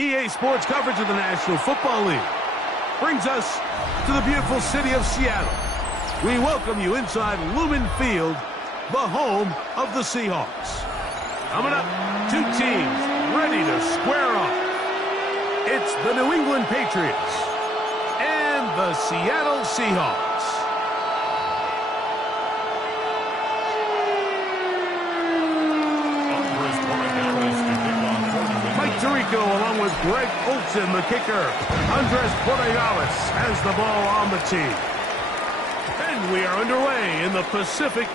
EA Sports coverage of the National Football League brings us to the beautiful city of Seattle. We welcome you inside Lumen Field, the home of the Seahawks. Coming up, two teams ready to square off. It's the New England Patriots and the Seattle Seahawks. Along with Greg Olsen, the kicker. Andres Borregales has the ball on the tee. And we are underway in the Pacific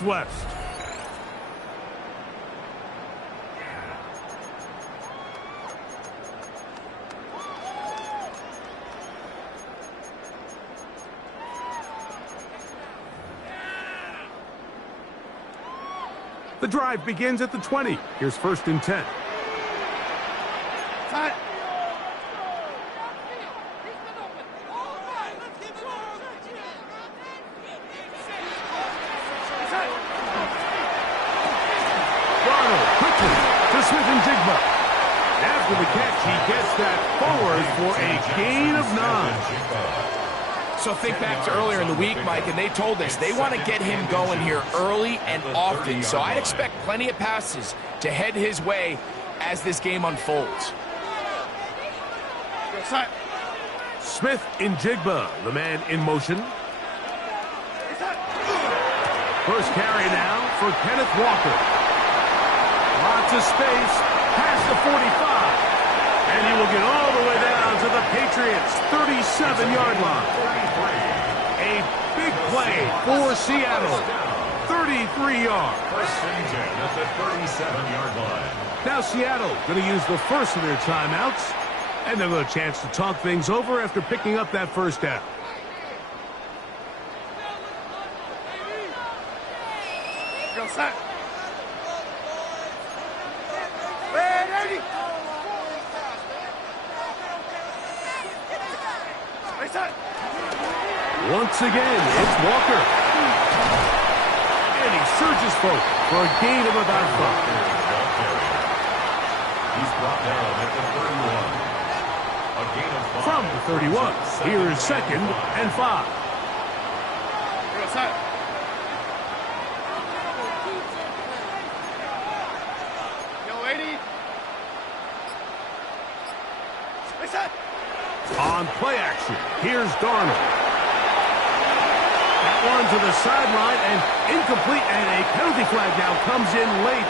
Northwest. The drive begins at the 20. Here's 1st and 10. After the catch, he gets that forward for a gain of 9. So think back to earlier in the week, Mike, and they told us they want to get him going here early and often. So I'd expect plenty of passes to head his way as this game unfolds. Smith in Jigba, the man in motion. First carry now for Kenneth Walker. Lots of space, past the 45. And he will get all the way down to the Patriots' 37-yard line. A big play for Seattle. 33 yards. 1st and 10 at the 37-yard line. Now Seattle going to use the first of their timeouts. And they'll get a chance to talk things over after picking up that first down. Go set. Once again, it's Walker. And he surges forward for a gain of about 5. He's brought down at the 31. A gain of 5. From the 31, here's 2nd and 5. On play action, here's Darnold. That one to the sideline and incomplete, and a penalty flag now comes in late.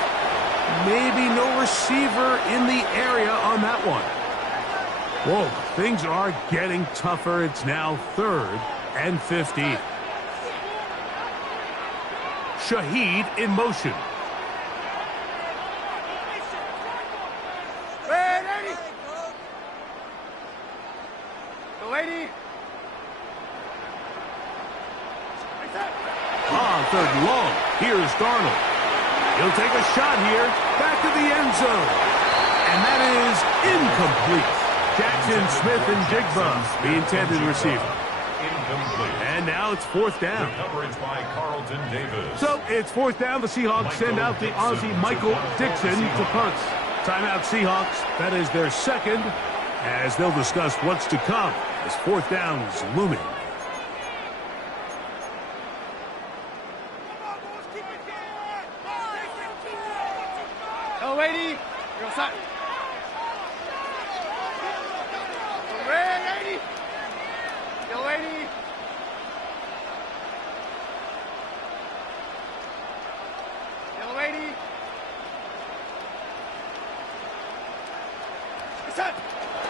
Maybe no receiver in the area on that one. Whoa, things are getting tougher. It's now 3rd and 15. Shaheed in motion. On 3rd and long, here's Darnold. He'll take a shot here, back to the end zone. And that is incomplete. Jackson Smith and Jigba, the intended receiver. Incomplete. And now it's 4th down. The coverage by Carlton Davis. So it's 4th down. The Seahawks send out the Aussie Michael Dixon to punt. Timeout Seahawks. That is their 2nd, as they'll discuss what's to come as 4th down is looming.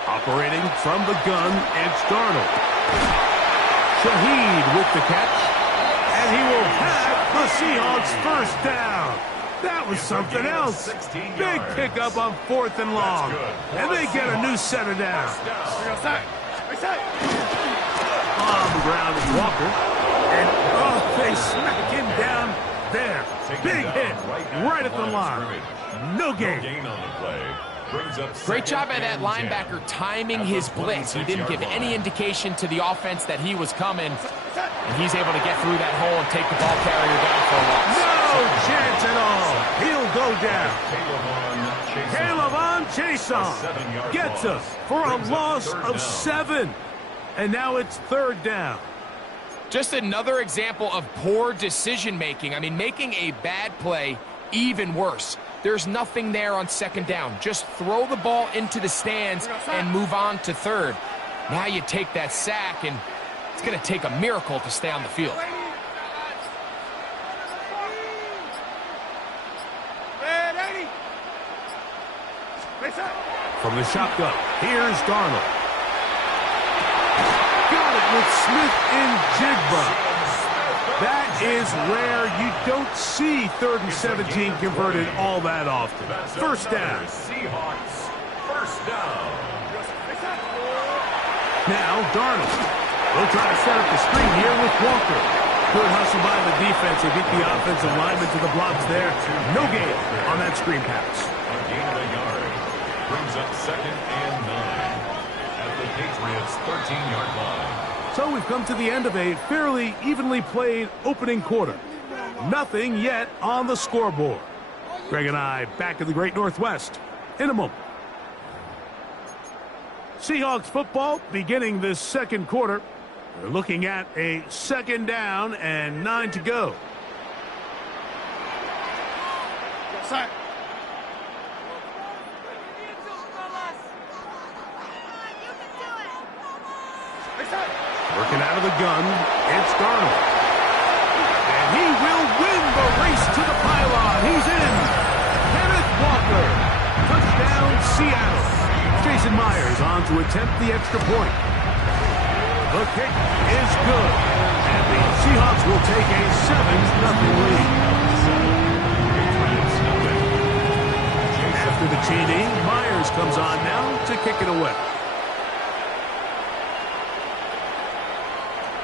Operating from the gun, it's Darnold. Shaheed with the catch. And he will have the Seahawks first down. That was something else. Big pickup on 4th and long. And they get a new center down. On the ground is Walker. And, oh, they smack him down there. Big hit right at the line. No gain on the play. Great job by that linebacker timing his blitz. He didn't give any indication to the offense that he was coming. And he's able to get through that hole and take the ball carrier down for a loss. No chance at all. He'll go down. Caleb Chason gets us for a loss of 7. And now it's 3rd down. Just another example of poor decision-making. I mean, making a bad play even worse. There's nothing there on 2nd down. Just throw the ball into the stands and move on to 3rd. Now you take that sack, and it's going to take a miracle to stay on the field. From the shotgun, here's Darnold. Got it with Smith and Jigba. That is rare. You don't see 3rd and 17 converted all that often. 1st down. Seahawks, 1st down. Now, Darnold. They'll try to set up the screen here with Walker. Good hustle by the defense. They beat the offensive lineman to the blocks there. No gain on that screen pass. A gain of a yard. Brings up 2nd and 9 at the Patriots' 13-yard line. So we've come to the end of a fairly evenly played opening quarter. Nothing yet on the scoreboard. Greg and I back in the Great Northwest in a moment. Seahawks football beginning this 2nd quarter. We're looking at a 2nd down and 9 to go. Working out of the gun, it's Darnold. And he will win the race to the pylon. He's in. Kenneth Walker. Touchdown, Seattle. Jason Myers on to attempt the extra point. The kick is good. And the Seahawks will take a 7-0 lead. After the TD, Myers comes on now to kick it away.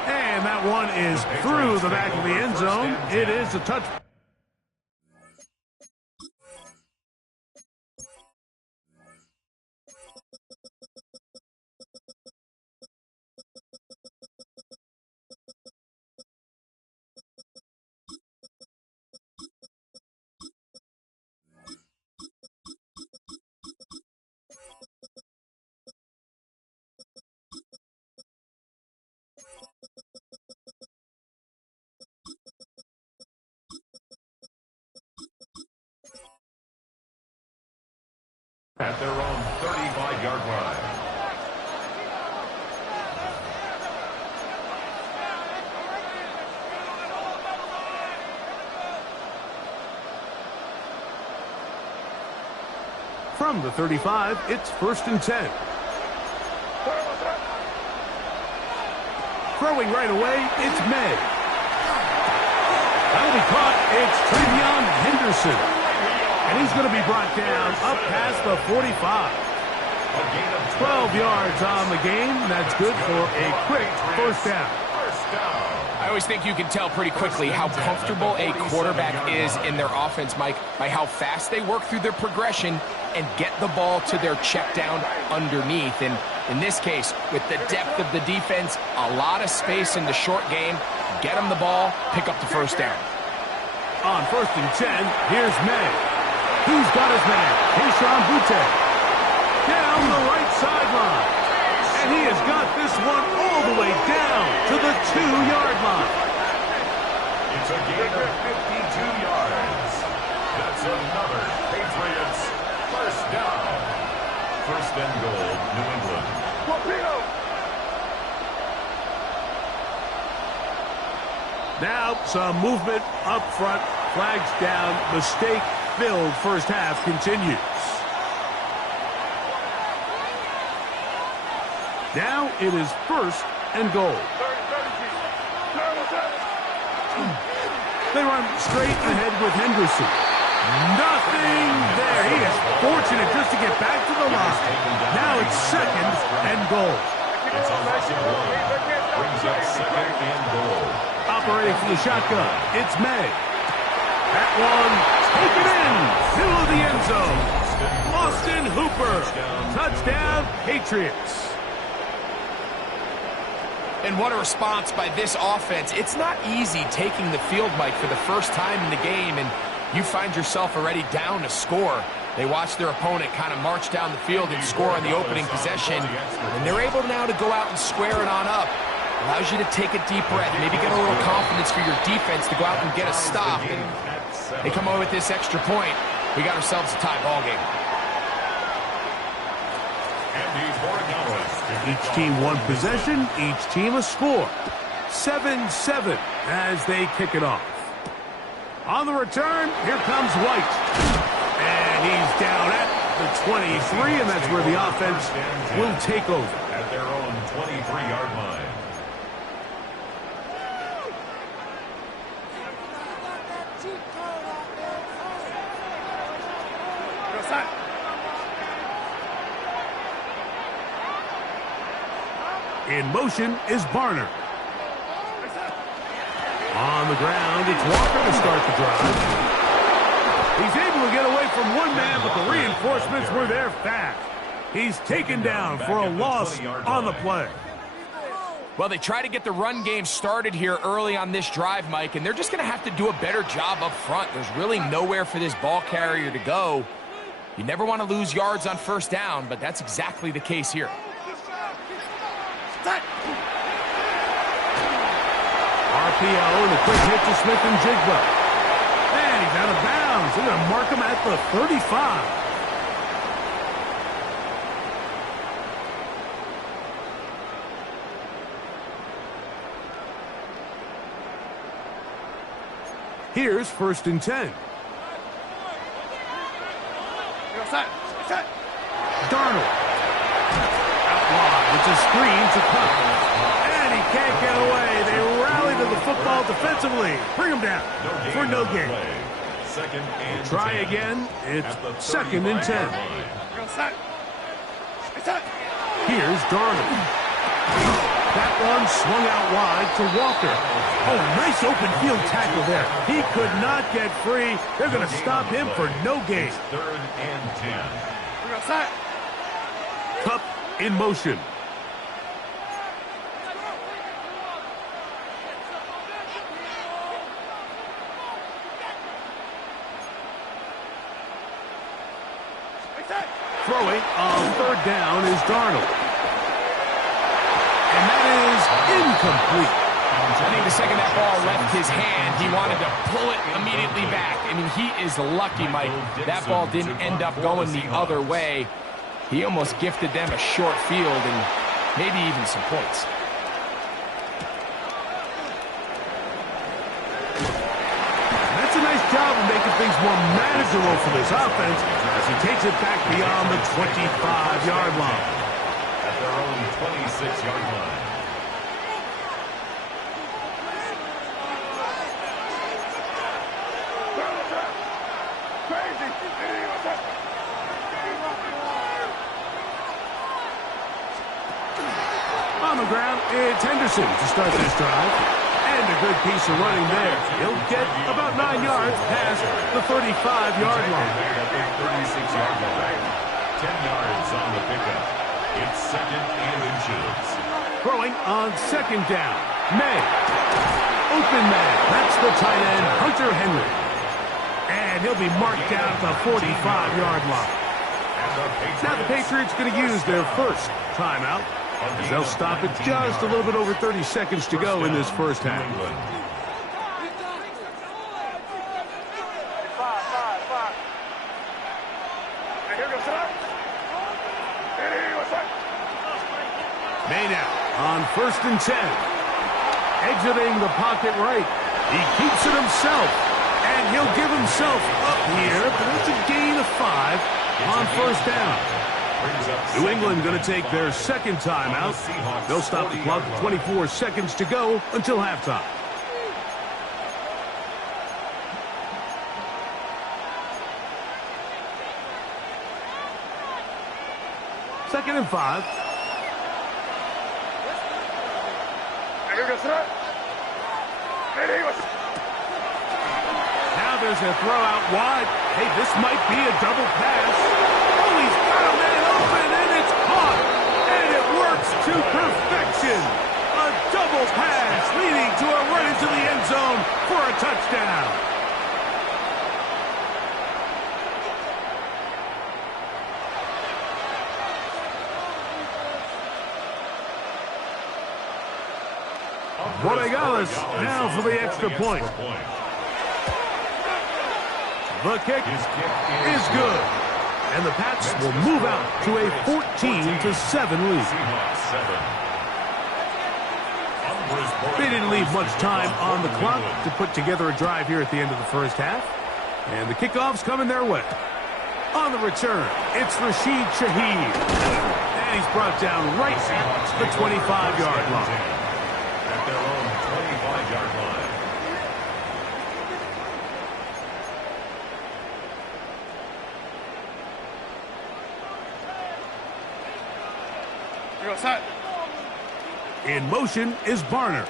And that one is through the back of the end zone. It is a touchdown. At their own 35-yard line. From the 35, it's 1st and 10. Throwing right away, it's May. That'll be caught. It's Travion Henderson. And he's going to be brought down up past the 45. 12 yards on the game. That's good for a quick 1st down. I always think you can tell pretty quickly how comfortable a quarterback is in their offense, Mike, by how fast they work through their progression and get the ball to their check down underneath. And in this case, with the depth of the defense, a lot of space in the short game, get them the ball, pick up the 1st down. On 1st and 10, here's May. He's got his man, Keyshawn Butte, down the right sideline. And he has got this one all the way down to the 2-yard line. It's a gain of 52 yards. That's another Patriots 1st down. 1st and goal, New England. Now some movement up front, flags down, mistake-filled 1st half continues. Now it is 1st and goal. They run straight ahead with Henderson. Nothing there. He is fortunate just to get back to the line. Now it's 2nd and goal. It's a loss of 1. Brings up 2nd and goal. Operating from the shotgun, it's May. That one taken in, middle of the end zone. Austin Hooper, touchdown, Patriots. And what a response by this offense. It's not easy taking the field, Mike, for the first time in the game, and you find yourself already down to score. They watch their opponent kind of march down the field and score on the opening possession, and they're able now to go out and square it on up. Allows you to take a deep breath, maybe get a little confidence for your defense to go out and get a stop. And they come away with this extra point. We got ourselves a tie ball game. Each team one possession, each team a score. 7-7 as they kick it off. On the return, here comes White. And he's down at the 23, and that's where the offense will take over. At their own 23-yard line. In motion is Barner. On the ground, it's Walker to start the drive. He's able to get away from one man, but the reinforcements were there fast. He's taken down for a loss on the play. Well, they try to get the run game started here early on this drive, Mike, and they're just going to have to do a better job up front. There's really nowhere for this ball carrier to go. You never want to lose yards on first down, but that's exactly the case here. RPO and a quick hit to Smith and Jigba. And he's out of bounds. They're going to mark him at the 35. Here's 1st and 10. Darnold. Out wide. It's a screen to Cup. And he can't get away. They rally to the football defensively. Bring him down for no gain. Try again. It's 2nd and 10. Here's Darnold. That one swung out wide to Walker. Oh, nice open field tackle there. He could not get free. They're going to stop him for no gain. 3rd and 10. Cup in motion. Throwing on 3rd down is Darnold. And that is incomplete. I think the second that ball left his hand, he wanted to pull it immediately back. I mean, he is lucky, Mike. That ball didn't end up going the other way. He almost gifted them a short field and maybe even some points. That's a nice job of making things more manageable for this offense as he takes it back beyond the 25-yard line. At their own 26-yard line. On the ground, it's Henderson to start this drive. And a good piece of running there. He'll get about 9 yards past the 35-yard line. At their 36-yard line. 10 yards on the pickup. It's 2nd and inches. Throwing on 2nd down. May. Open man. That's the tight end, Hunter Henry. And he'll be marked down at the 45-yard line. Now the Patriots going to use their first timeout, as they'll stop it just a little bit over 30 seconds to go in this first half. May now on 1st and 10. Exiting the pocket right. He keeps it himself. And he'll give himself up here, but it's a gain of 5 on 1st down. New England going to take their second timeout. They'll stop the clock with 24 seconds to go until halftime. 2nd and 5. Now there's a throw out wide. Hey, this might be a double pass. Oh, he's got a man open, and it's caught. And it works to perfection. A double pass leading to a run into the end zone for a touchdown. Rodriguez now for the extra point. The kick is good. And the Pats will move out to a 14-7 lead. They didn't leave much time on the clock to put together a drive here at the end of the first half. And the kickoff's coming their way. On the return, it's Rashid Shaheed. And he's brought down right at the 25-yard line. At their own 25-yard line. In motion is Barner.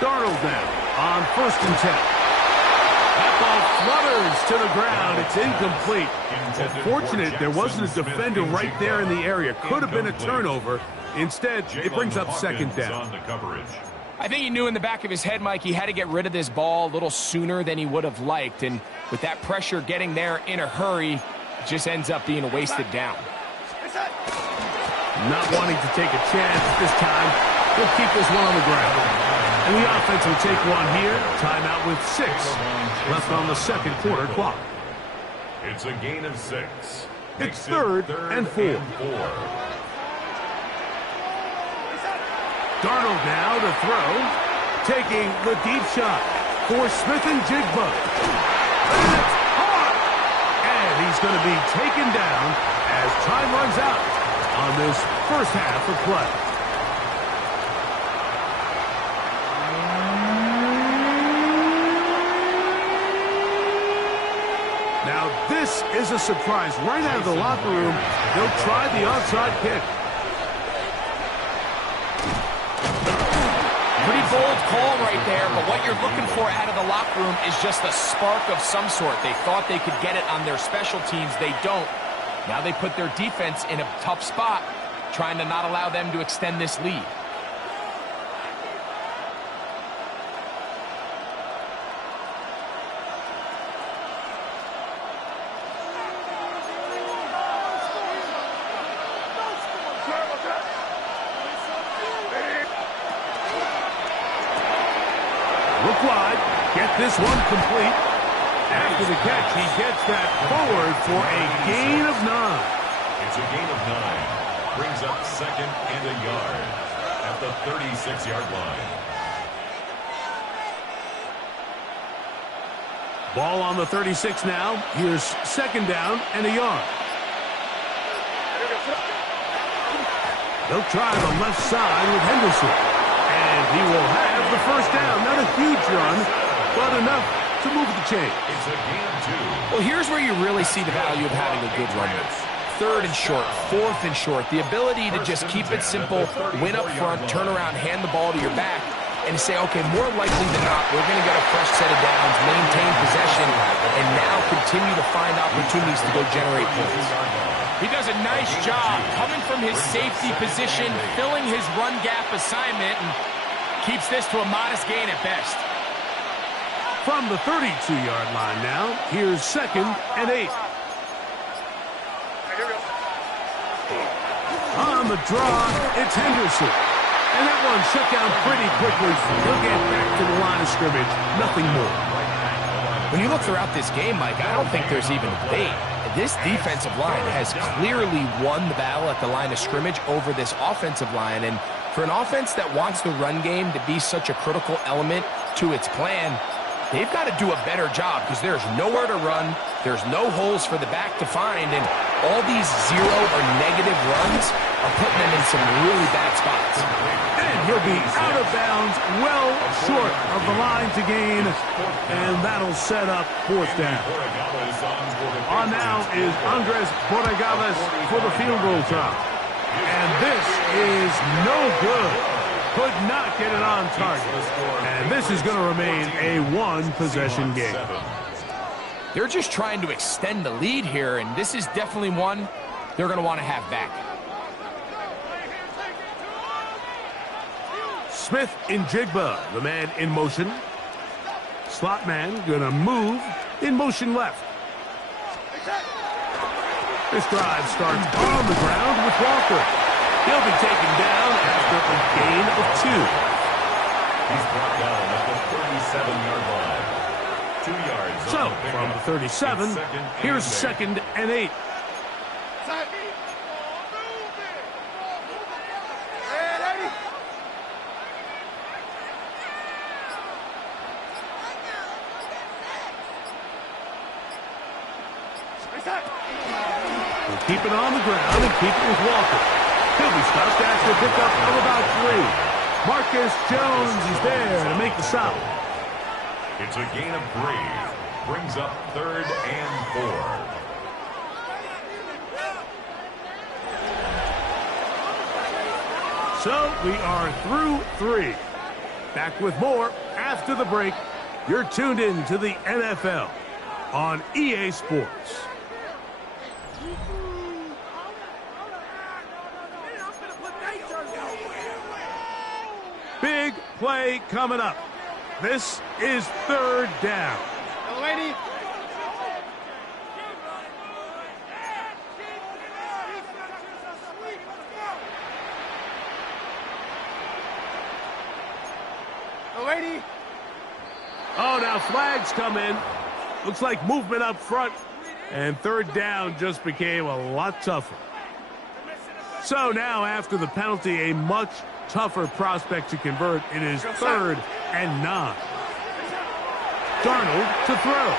Darnold now on 1st and 10. That ball flutters to the ground. It's incomplete. Unfortunate there wasn't a defender right there in the area. Could have been a turnover. Instead, it brings up 2nd down. I think he knew in the back of his head, Mike, he had to get rid of this ball a little sooner than he would have liked. And with that pressure getting there in a hurry, it just ends up being a wasted down. Not wanting to take a chance this time. He'll keep this one on the ground. And the offense will take one here. Timeout with 6 left on the 2nd quarter clock. It's a gain of 6. It's 3rd and 4. Darnold now to throw. Taking the deep shot for Smith and Jigba. And it's hard. And he's going to be taken down as time runs out on this first half of play. Now, this is a surprise. Right out of the locker room, they'll try the onside kick. Pretty bold call right there, but what you're looking for out of the locker room is just a spark of some sort. They thought they could get it on their special teams. They don't. Now they put their defense in a tough spot, trying to not allow them to extend this lead. Look wide. Get this one complete. After the catch, he gets that forward for a gain of 9. It's a gain of 9. Brings up 2nd and a yard at the 36-yard line. Ball on the 36 now. Here's 2nd down and a yard. They'll try the left side with Henderson. And he will have the 1st down. Not a huge run, but enough to move the chain. It's a gain of 2. Well, here's where you really see the value of having a good run. 3rd and short, 4th and short. The ability to just keep it simple, win up front, turn around, hand the ball to your back, and say, okay, more likely than not, we're going to get a fresh set of downs, maintain possession, and now continue to find opportunities to go generate points. He does a nice job coming from his safety position, filling his run gap assignment, and keeps this to a modest gain at best. From the 32-yard line now, here's 2nd and 8. On the draw, it's Henderson. And that one shut down pretty quickly. He'll get back to the line of scrimmage. Nothing more. When you look throughout this game, Mike, I don't think there's even a debate. This defensive line has clearly won the battle at the line of scrimmage over this offensive line. And for an offense that wants the run game to be such a critical element to its plan, they've got to do a better job because there's nowhere to run. There's no holes for the back to find. And all these 0 or negative runs are putting them in some really bad spots. And he'll be out of bounds, well short of the line to gain, and that'll set up fourth down. On now is Andres Borregales for the field goal try. And this is no good. Could not get it on target. And this is going to remain a one-possession game. They're just trying to extend the lead here, and this is definitely one they're going to want to have back. Smith in Jigba, the man in motion. Slot man going to move in motion left. This drive starts on the ground with Walker. He'll be taken down after a gain of 2. He's brought down at the 37-yard line. 2 yards. So, from the 37, here's 2nd and 8. We'll keep it on the ground and keep it with Walker. He'll be stopped after a pickup of about 3. Marcus Jones is there to make the stop. It's a gain of 3. Brings up 3rd and 4. So we are through 3. Back with more after the break. You're tuned in to the NFL on EA Sports. Big play coming up. This is 3rd down. Lady. Lady. Oh, now flags come in. Looks like movement up front. And 3rd down just became a lot tougher. So now after the penalty, a much tougher prospect to convert. It is 3rd and 9. Darnold to throw.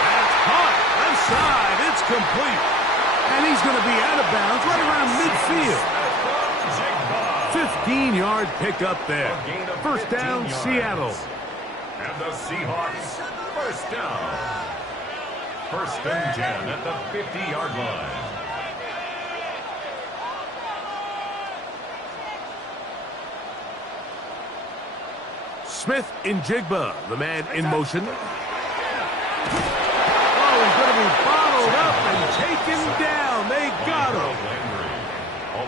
That's caught. Left side. It's complete. And he's going to be out of bounds right around midfield. 15-yard pickup there. 1st down, Seattle. And the Seahawks, 1st down. 1st and 10 at the 50-yard line. Smith in Jigba, the man in motion. Oh, he's going to be bottled up and taken down. They got him.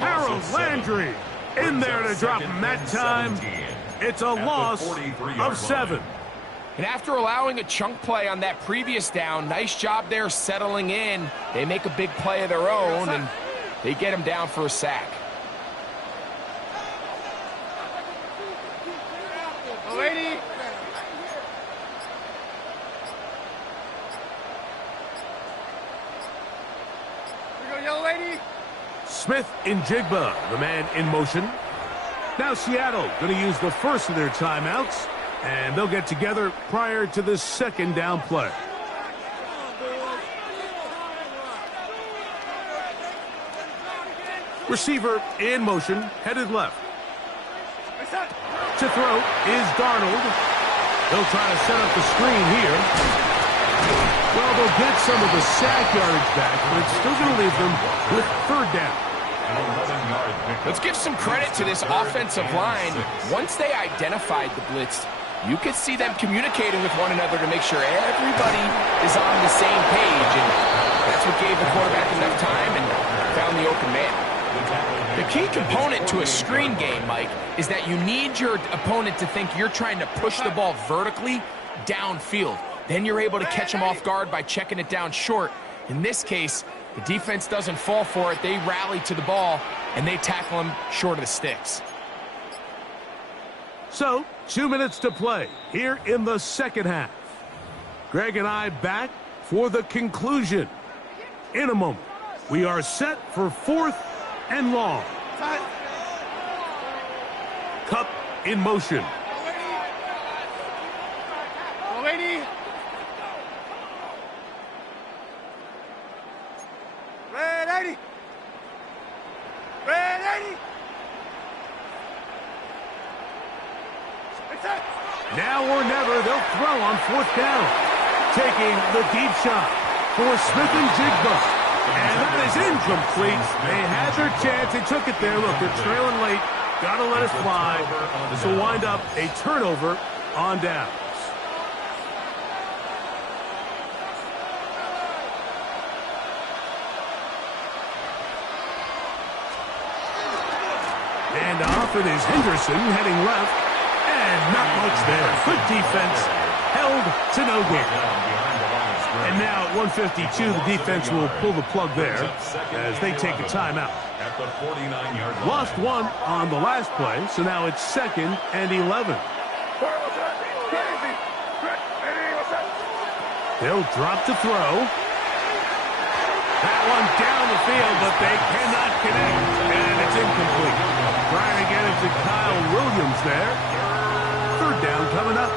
Harold Landry in there to drop him that time. It's a loss of 7. And after allowing a chunk play on that previous down, nice job there settling in. They make a big play of their own, and they get him down for a sack. Lady. We go, yellow lady. Smith in Jigba, the man in motion. Now Seattle going to use the first of their timeouts, and they'll get together prior to the 2nd down play. Receiver in motion, headed left. To throw is Darnold. They'll try to set up the screen here. Well, they'll get some of the sack yardage back, but it's still going to leave them with 3rd down. Let's give some credit to this offensive line. Once they identified the blitz, you could see them communicating with one another to make sure everybody is on the same page, and that's what gave the quarterback enough time and found the open man. The key component to a screen game, Mike, is that you need your opponent to think you're trying to push the ball vertically downfield. Then you're able to catch them off guard by checking it down short. In this case, the defense doesn't fall for it. They rally to the ball, and they tackle them short of the sticks. So, 2 minutes to play here in the 2nd half. Greg and I back for the conclusion. In a moment, we are set for 4th and long. Cup in motion. Lady. Red 80. Red 80. Now or never, they'll throw on 4th down. Taking the deep shot for Smith and Jigba. And that is incomplete. They had their chance. They took it there. Look, they're trailing late. Got to let it fly. This will wind up a turnover on downs. And off it is Henderson heading left. And not much there. Good defense. Held to no gain. And now at 152, the defense will pull the plug there as they take a timeout. Lost one on the last play, so now it's 2nd and 11. They'll drop to throw. That one down the field, but they cannot connect. And it's incomplete. Trying to get it to Kyle Williams there. 3rd down coming up.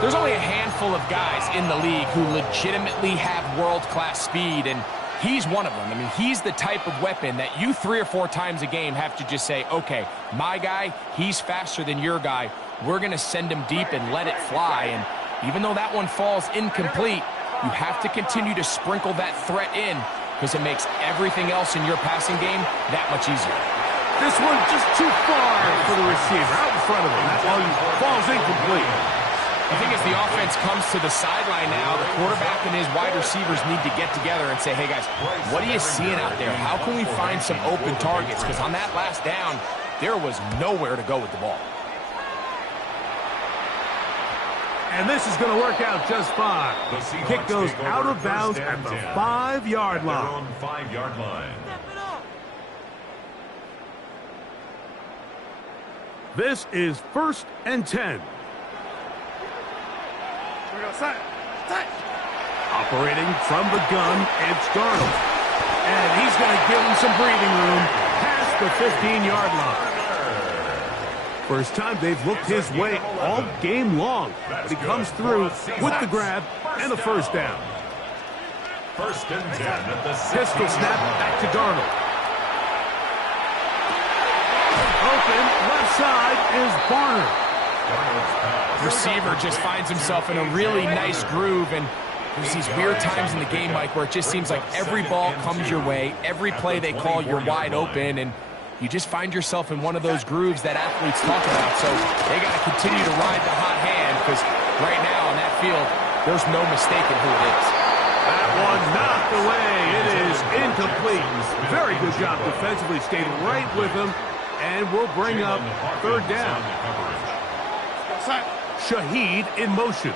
There's only a handful of guys in the league who legitimately have world-class speed, and he's one of them. I mean, he's the type of weapon that you 3 or 4 times a game have to just say, okay, my guy, he's faster than your guy. We're going to send him deep and let it fly. And even though that one falls incomplete, you have to continue to sprinkle that threat in because it makes everything else in your passing game that much easier. This one just too far for the receiver, out in front of him. That one falls incomplete. I think as the offense comes to the sideline now, the quarterback and his wide receivers need to get together and say, hey, guys, what are you seeing out there? How can we find some open targets? Because on that last down, there was nowhere to go with the ball. And this is going to work out just fine. Kick goes out of bounds at the 5-yard line. 5-yard line. This is 1st and 10. Operating from the gun, it's Darnold. And he's going to give him some breathing room past the 15-yard line. First time they've looked his way all game long. But he comes through with the grab and a 1st down. 1st and 10 at the 6. Pistol snap back to Darnold. Open, left side is Barner. Receiver just finds himself in a really nice groove, and there's these weird times in the game, Mike, where it just seems like every ball comes your way, every play they call, you're wide open, and you just find yourself in one of those grooves that athletes talk about. So they got to continue to ride the hot hand, because right now on that field, there's no mistaking who it is. That one knocked away. It is incomplete. Very good job defensively. Stayed right with him, and we'll bring up 3rd down. Shaheed in motion.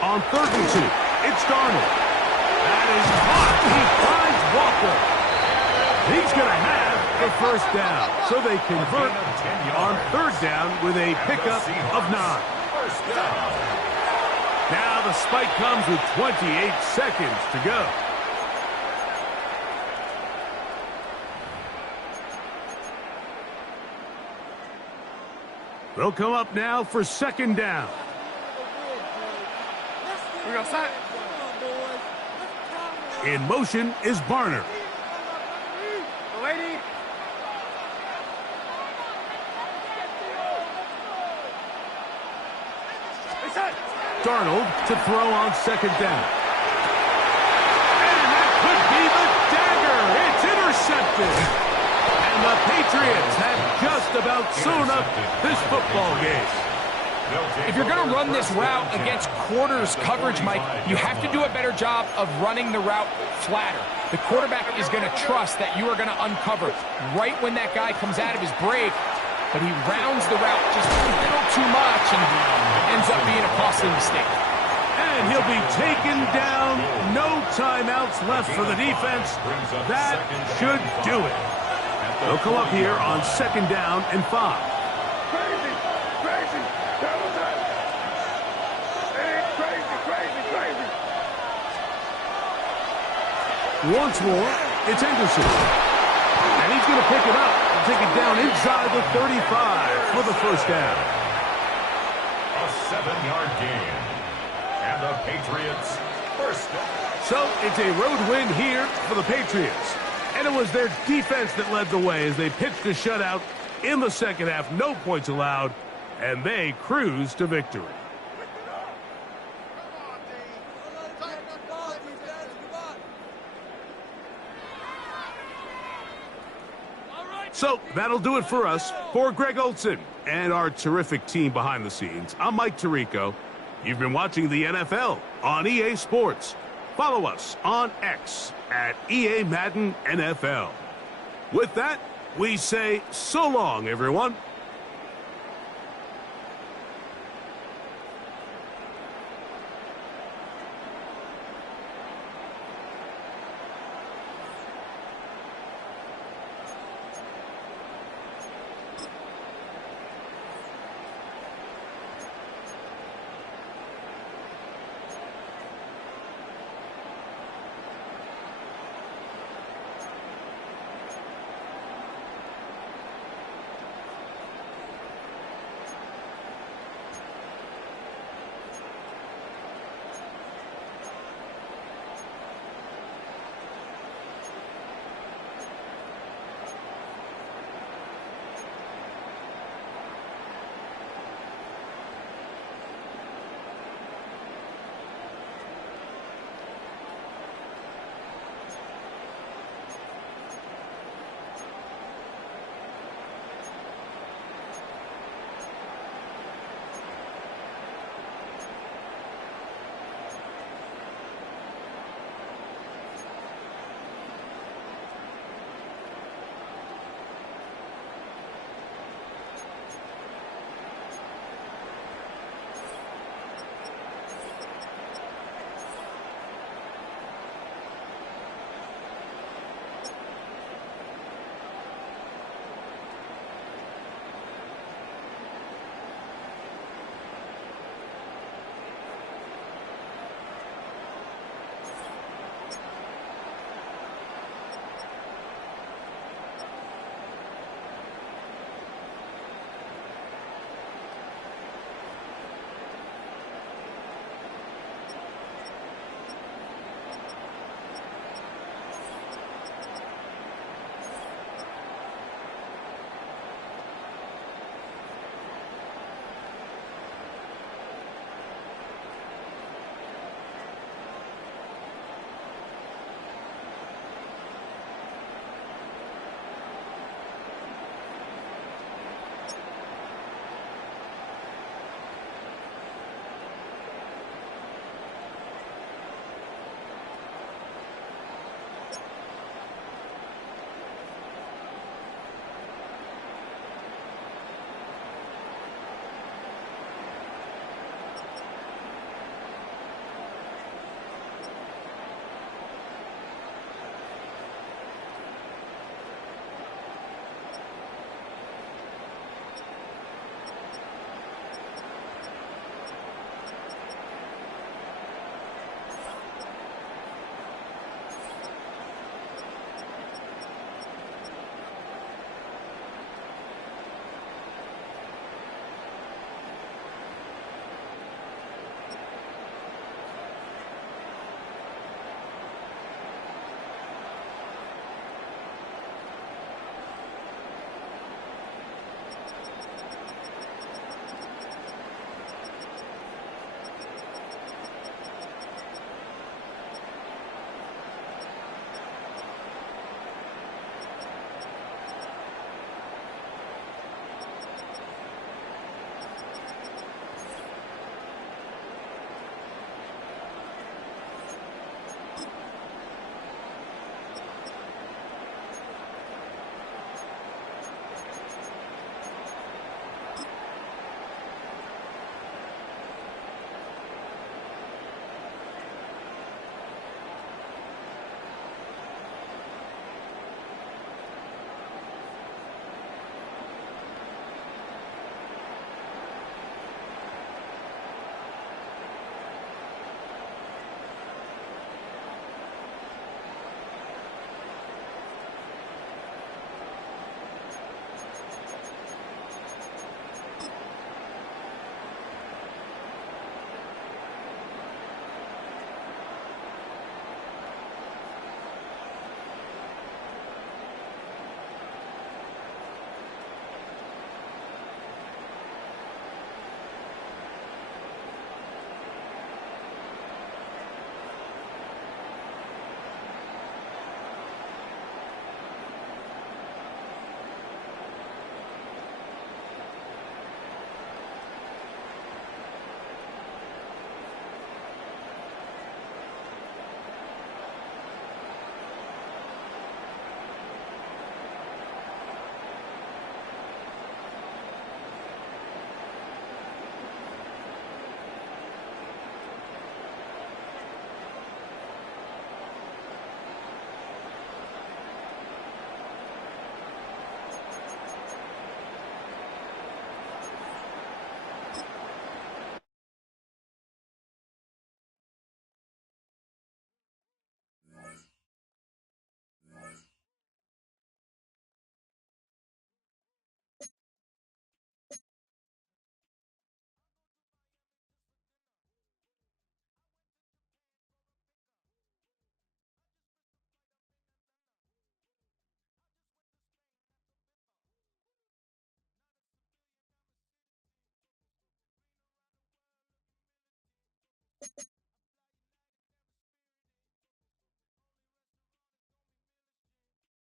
On 3rd and 2, it's Darnold. That is hot. He finds Walker. He's going to have the 1st down. So they convert on 3rd down with a pickup of 9. Now the spike comes with 28 seconds to go. They'll come up now for 2nd down. In motion is Barner. Darnold to throw on 2nd down. And that could be the dagger. It's intercepted. And the Patriots have just about sewn up this football game. If you're going to run this route against quarters coverage, Mike, you have to do a better job of running the route flatter. The quarterback is going to trust that you are going to uncover right when that guy comes out of his break, but he rounds the route just a little too much and ends up being a costly mistake. And he'll be taken down. No timeouts left for the defense. That should do it. They'll come up here on 2nd down and 5. Once more, it's Henderson. And he's going to pick it up and take it down inside the 35 for the 1st down. A 7-yard gain. And the Patriots 1st down. So it's a road win here for the Patriots. And it was their defense that led the way as they pitched a shutout in the 2nd half. No points allowed. and they cruise to victory. So that'll do it for us. For Greg Olson and our terrific team behind the scenes, I'm Mike Tirico. You've been watching the NFL on EA Sports. Follow us on X at EA Madden NFL. With that, we say so long, everyone.